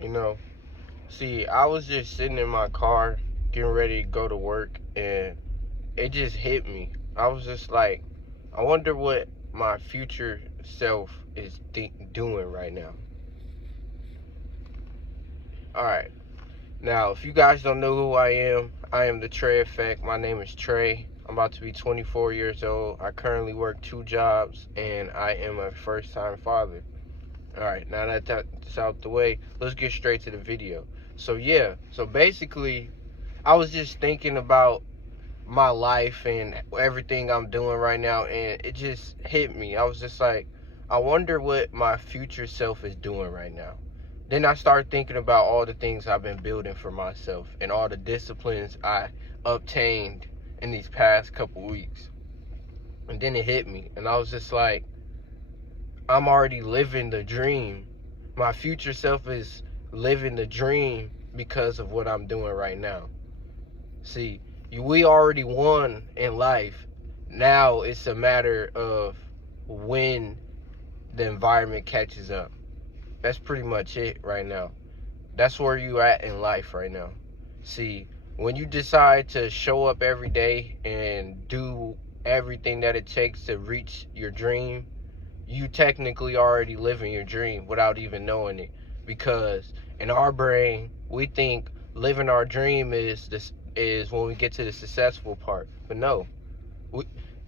You know, see, I was just sitting in my car getting ready to go to work, and it just hit me. I was just like, I wonder what my future self is doing right now. All right. Now, if you guys don't know who I am the Trey effect. My name is Trey. I'm about to be 24 years old. I currently work 2 jobs, and I am a first-time father. All right, now that that's out the way, let's get straight to the video. So basically, I was just thinking about my life and everything I'm doing right now, and it just hit me. I was just like, I wonder what my future self is doing right now. Then I started thinking about all the things I've been building for myself and all the disciplines I obtained in these past couple weeks. And then it hit me, and I was just like, I'm already living the dream. My future self is living the dream because of what I'm doing right now. See, we already won in life. Now it's a matter of when the environment catches up. That's pretty much it right now. That's where you at in life right now. See, when you decide to show up every day and do everything that it takes to reach your dream, you technically already living your dream without even knowing it. Because in our brain, we think living our dream is when we get to the successful part. But no, we,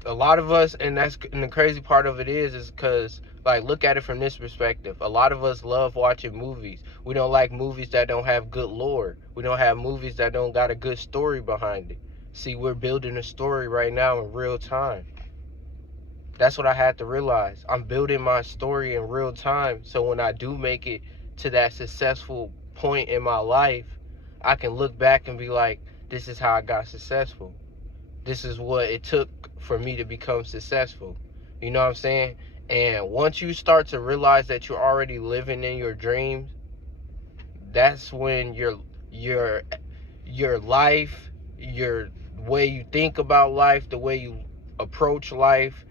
a lot of us, and the crazy part of it is because, like, look at it from this perspective. A lot of us love watching movies. We don't like movies that don't have good lore. We don't have movies that don't got a good story behind it. See, we're building a story right now in real time. That's what I had to realize. I'm building my story in real time, so when I do make it to that successful point in my life, I can look back and be like, this is how I got successful. This is what it took for me to become successful. You know what I'm saying? And once you start to realize that you're already living in your dreams, that's when your life, your way you think about life, the way you approach life,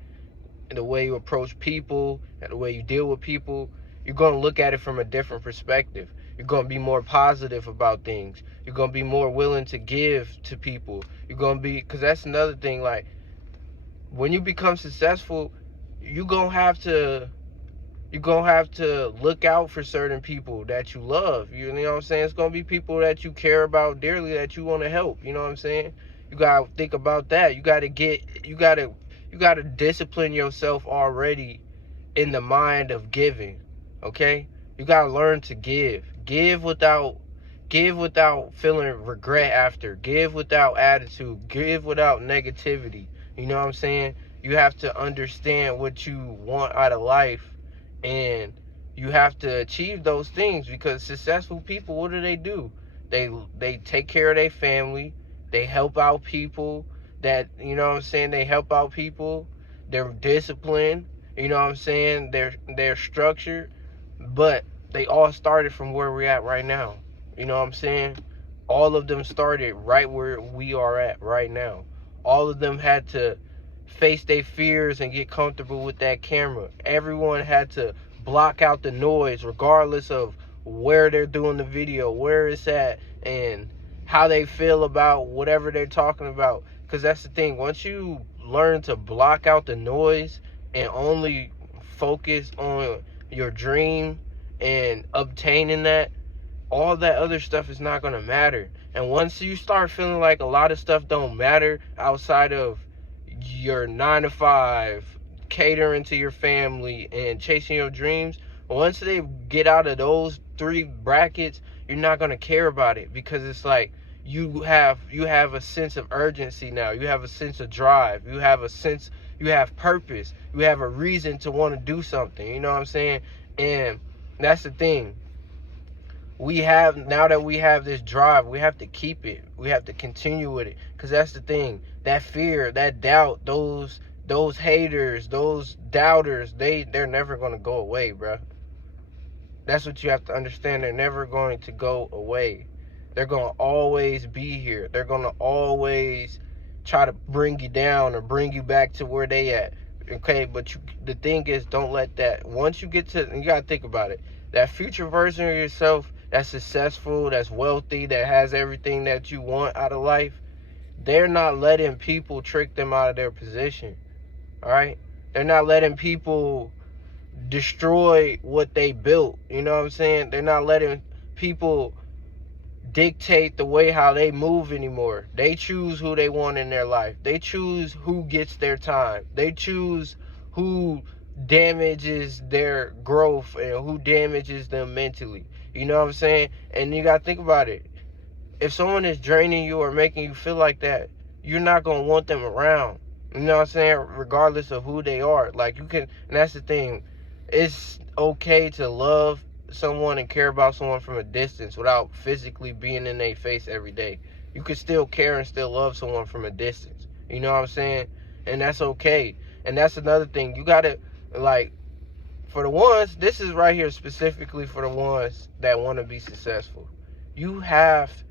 and the way you approach people, and the way you deal with people, you're going to look at it from a different perspective. You're going to be more positive about things. You're going to be more willing to give to people. You're going to be, because that's another thing, like, when you become successful, you're going to have to look out for certain people that you love. You know what I'm saying? It's going to be people that you care about dearly, that you want to help. You know what I'm saying? You got to think about that. You got to discipline yourself already in the mind of giving. Okay? You got to learn to give. Give without feeling regret after. Give without attitude. Give without negativity. You know what I'm saying? You have to understand what you want out of life, and you have to achieve those things, because successful people, what do? They take care of their family. They help out people that, you know what I'm saying, they help out people. They're disciplined. You know what I'm saying? They're structured, but they all started from where we're at right now. You know what I'm saying? All of them started right where we are at right now. All of them had to face their fears and get comfortable with that camera. Everyone had to block out the noise regardless of where they're doing the video, where it's at, and how they feel about whatever they're talking about. Because that's the thing. Once you learn to block out the noise and only focus on your dream and obtaining that, all that other stuff is not going to matter. And once you start feeling like a lot of stuff don't matter outside of your 9 to 5, catering to your family and chasing your dreams, once they get out of those 3 brackets, you're not going to care about it, because it's like you have a sense of urgency now. You have a sense of drive. You have purpose. You have a reason to want to do something. You know what I'm saying? And that's the thing. Now that we have this drive, we have to keep it. We have to continue with it, because that's the thing. That fear, that doubt, those haters, those doubters, they're never going to go away, bro. That's what you have to understand. They're never going to go away. They're going to always be here. They're going to always try to bring you down or bring you back to where they at. Okay, but the thing is, don't let that. Once you get to, you got to think about it. That future version of yourself, that's successful, that's wealthy, that has everything that you want out of life, they're not letting people trick them out of their position. All right? They're not letting people destroy what they built. You know what I'm saying? They're not letting people dictate the way how they move anymore. They choose who they want in their life. They choose who gets their time. They choose who damages their growth and who damages them mentally. You know what I'm saying? And you got to think about it. If someone is draining you or making you feel like that, you're not going to want them around. You know what I'm saying? Regardless of who they are. Like, you can, and that's the thing. It's okay to love someone and care about someone from a distance without physically being in their face every day. You can still care and still love someone from a distance. You know what I'm saying? And that's okay. And that's another thing. You got to, like, for the ones, this is right here specifically for the ones that want to be successful. You have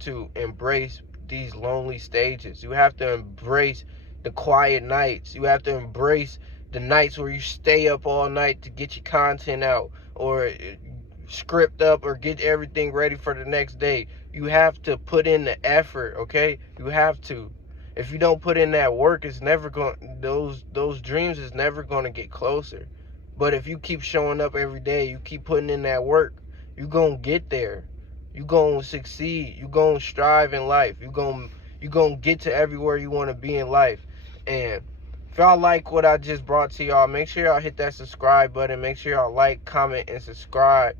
to embrace these lonely stages. You have to embrace the quiet nights. You have to embrace the nights where you stay up all night to get your content out or script up or get everything ready for the next day. You have to put in the effort, okay? You have to. If you don't put in that work, it's never going, those dreams is never going to get closer. But if you keep showing up every day, you keep putting in that work, you're going to get there. You're going to succeed. You're going to strive in life. You're going to get to everywhere you want to be in life. And if y'all like what I just brought to y'all, make sure y'all hit that subscribe button. Make sure y'all like, comment, and subscribe.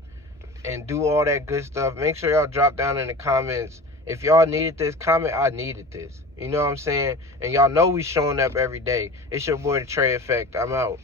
And do all that good stuff. Make sure y'all drop down in the comments. If y'all needed this, comment, I needed this. You know what I'm saying? And y'all know we showing up every day. It's your boy, the Trey Effect. I'm out.